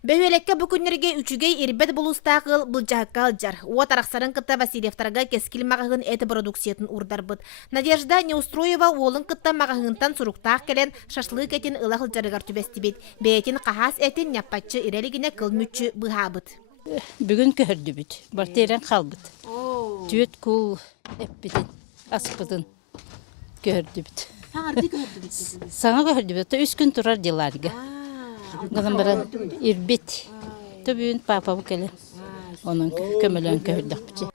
Бөһөлекке бу күннерге үчүгей ирбет булустагыл былжахакка алжар. Уот араксарын кытта Васильевтарга кескил магагын эти продукциятын урдарбыт. Надежда Неустроева уолын кытта магагынтан суруктаах келен шашлык этин ылах ылжарыгар түбестибит. Бейтин кахас этин няппатчы ирелигине кылмүччү быхабыт. Бүгүн көрдүбүт. Бартерен калбыт. Түөт кул эппитин аспытын көрдүбүт. Саңа көрдүбүт. 3 күн турар деларга. Гынан баран ирбит. Төбүн папа бу келе. Onun kömөлөн көрдөкчү.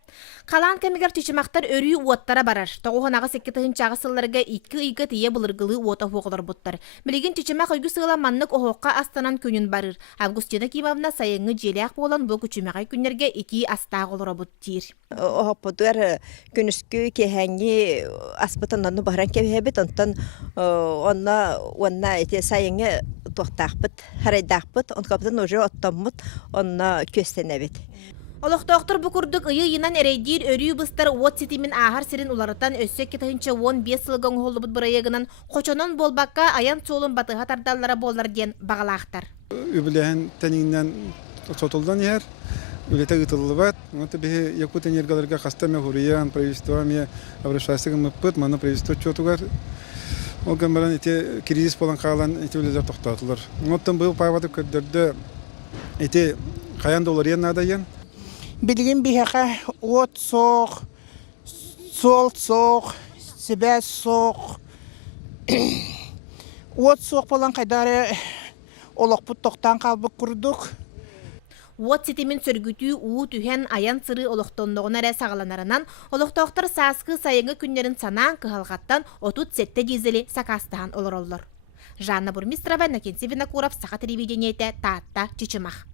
Қалан кемигер түчімақтар өрүй уаттара барар. Тоғуғанағы секкетігін чағысыларға иткі үйгі тие бұлырғылы уота хоғылар бұттар. Білеген түчімақ үйгі сығыла маннық оғоққа астанан көнін барыр. Августина Кимовна сайыңы желяқ болан бұл күчімақай күнерге ики астақ олыра бұттыр. Оғапыдыр күніскі кехәңі аспытанланы бағаран кебебет, онтан онна сайыңы тоқтақпыт, харайдақпыт, онқапытын уже оттамыт, онна көстенебет. Олықтоқтыр бұқырдық ұйы енан әрейдер өрүй бұстар уот сетімін ағар сірін уларытан өссек кетігінші 15 сылғын ғолы бұд бұрайығынан қочонын болбаққа аян солын батыға тардалары болар ден бағалақтар. Үбілеген тәніңнен сотылдан ер, үлеті ғытылы бәт. Оты бе якут энергаларға қастаме хұриян, правительстваме обращайсығын мұппыт, маны правительство чотуғар. Ол көмбәрін ете кризис болан қағалан ете үлелер тоқтатылар. Оттан бұл пайваты көддерді ете қаян долар ен надайын. Bilgin bihaka ot soğuk, sol soğuk, sibet soğuk. Ot soğuk olan kadarı olakput toktan kalbık kurduk. Уот сетимин сөргүтүү уу түһен аян сыры олохтондогуна эрэ сагаланарынан олохтоохтор сааскы сайыңы күннерин санаан кыһалгаттан отут сетте дизели сакастаан олороллор. Жанна Бурмистрова, Накенси Винокуров, Саха телевидениете, Таатта, Чичимах.